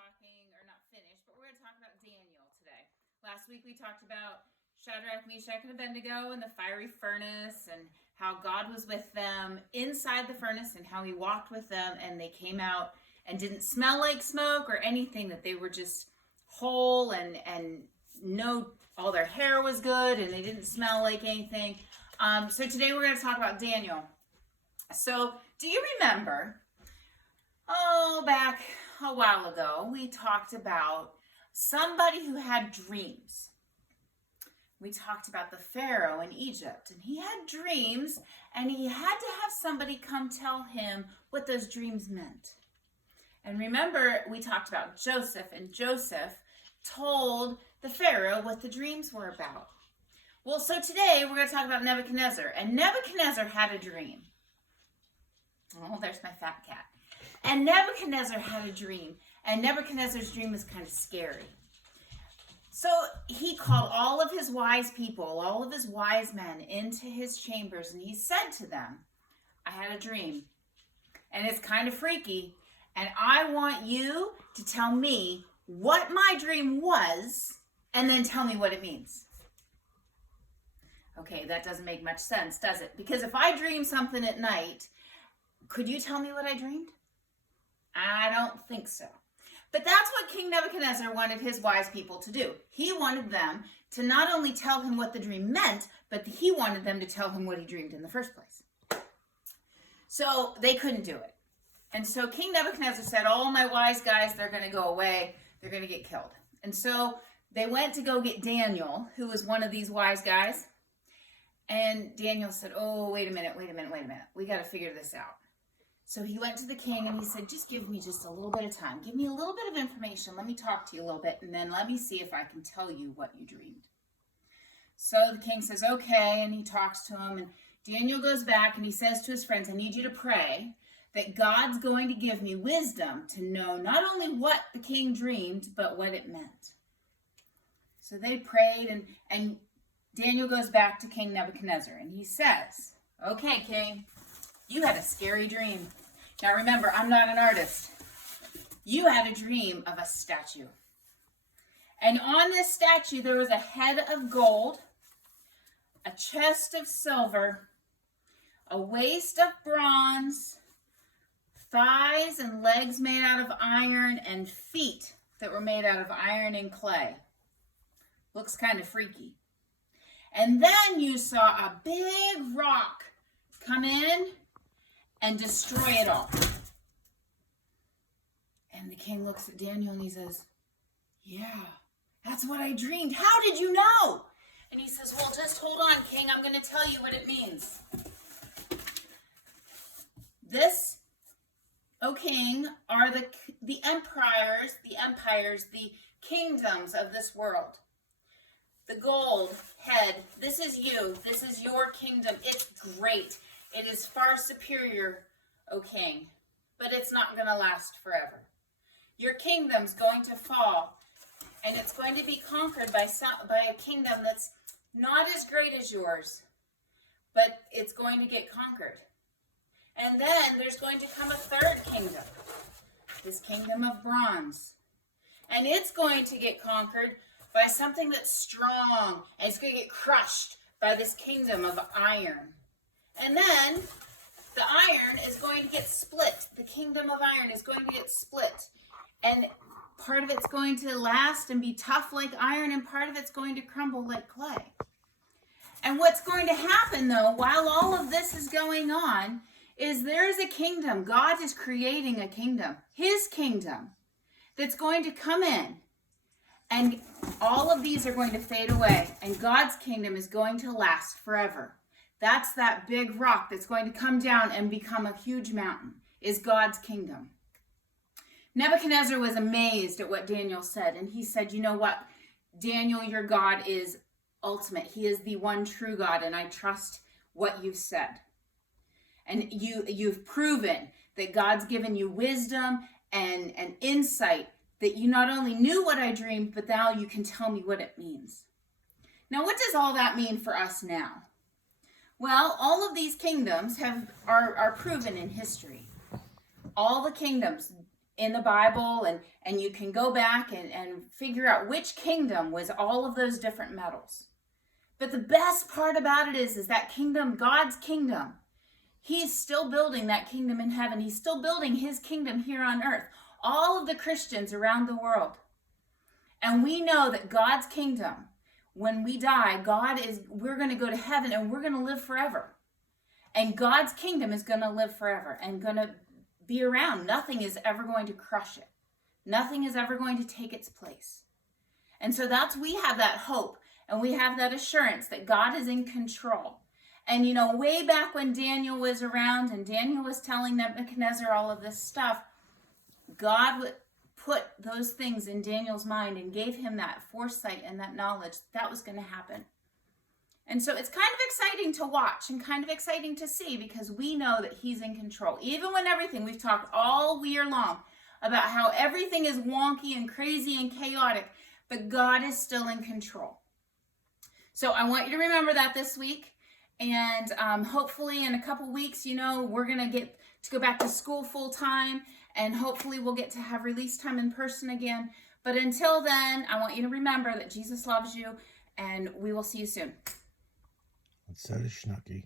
talking, or not finished, but we're going to talk about Daniel today. Last week we talked about Shadrach, Meshach, and Abednego in the fiery furnace and how God was with them inside the furnace and how he walked with them and they came out and didn't smell like smoke or anything, that they were just whole and no, all their hair was good and they didn't smell like anything. So today we're going to talk about Daniel. So do you remember, back a while ago, we talked about somebody who had dreams. We talked about the Pharaoh in Egypt, and he had dreams, and he had to have somebody come tell him what those dreams meant. And remember, we talked about Joseph, and Joseph told the Pharaoh what the dreams were about. Well, so today we're going to talk about Nebuchadnezzar, and Nebuchadnezzar had a dream. Oh, there's my fat cat. And Nebuchadnezzar had a dream, and Nebuchadnezzar's dream was kind of scary. So he called all of his wise people, all of his wise men into his chambers, and he said to them, I had a dream, and it's kind of freaky, and I want you to tell me what my dream was, and then tell me what it means. Okay, that doesn't make much sense, does it? Because if I dream something at night, could you tell me what I dreamed? I don't think so. But that's what King Nebuchadnezzar wanted his wise people to do. He wanted them to not only tell him what the dream meant, but he wanted them to tell him what he dreamed in the first place. So they couldn't do it. And so King Nebuchadnezzar said, all my wise guys, they're going to go away. They're going to get killed. And so they went to go get Daniel, who was one of these wise guys. And Daniel said, oh, wait a minute. We got to figure this out. So he went to the king and he said, just give me just a little bit of time. Give me a little bit of information. Let me talk to you a little bit, and then let me see if I can tell you what you dreamed. So the king says, okay, and he talks to him, and Daniel goes back and he says to his friends, I need you to pray that God's going to give me wisdom to know not only what the king dreamed, but what it meant. So they prayed, and Daniel goes back to King Nebuchadnezzar, and he says, okay, king, you had a scary dream. Now remember, I'm not an artist. You had a dream of a statue. And on this statue, there was a head of gold, a chest of silver, a waist of bronze, thighs and legs made out of iron, and feet that were made out of iron and clay. Looks kind of freaky. And then you saw a big rock come in and destroy it all. And the king looks at Daniel and he says, yeah, that's what I dreamed. How did you know? And he says, well, just hold on, king. I'm going to tell you what it means. This, O king, are the empires, the kingdoms of this world. The gold head, this is you. This is your kingdom. It's great. It is far superior, O king, but it's not going to last forever. Your kingdom's going to fall, and it's going to be conquered by a kingdom that's not as great as yours, but it's going to get conquered. And then there's going to come a third kingdom, this kingdom of bronze, and it's going to get conquered by something that's strong, and it's going to get crushed by this kingdom of iron. And then the iron is going to get split. The kingdom of iron is going to get split. And part of it's going to last and be tough like iron, and part of it's going to crumble like clay. And what's going to happen, though, while all of this is going on, is there's a kingdom. God is creating a kingdom, his kingdom, that's going to come in. And all of these are going to fade away. And God's kingdom is going to last forever. That's that big rock that's going to come down and become a huge mountain, is God's kingdom. Nebuchadnezzar was amazed at what Daniel said. And he said, you know what? Daniel, your God is ultimate. He is the one true God, and I trust what you've said. And you've proven that God's given you wisdom and insight, that you not only knew what I dreamed, but now you can tell me what it means. Now, what does all that mean for us now? Well, all of these kingdoms are proven in history. All the kingdoms in the Bible, and you can go back and figure out which kingdom was all of those different metals. But the best part about it is that kingdom, God's kingdom, he's still building that kingdom in heaven. He's still building his kingdom here on earth. All of the Christians around the world. And we know that God's kingdom, when we die, we're going to go to heaven and we're going to live forever. And God's kingdom is going to live forever and going to be around. Nothing is ever going to crush it. Nothing is ever going to take its place. And so we have that hope and we have that assurance that God is in control. And way back when Daniel was around and Daniel was telling Nebuchadnezzar all of this stuff, God would put those things in Daniel's mind and gave him that foresight and that knowledge that was going to happen. And so it's kind of exciting to watch and kind of exciting to see, because we know that he's in control. Even when we've talked all year long about how everything is wonky and crazy and chaotic, but God is still in control. So I want you to remember that this week. And hopefully in a couple weeks, we're going to get to go back to school full time. And hopefully we'll get to have release time in person again. But until then, I want you to remember that Jesus loves you. And we will see you soon. That's so schnucky.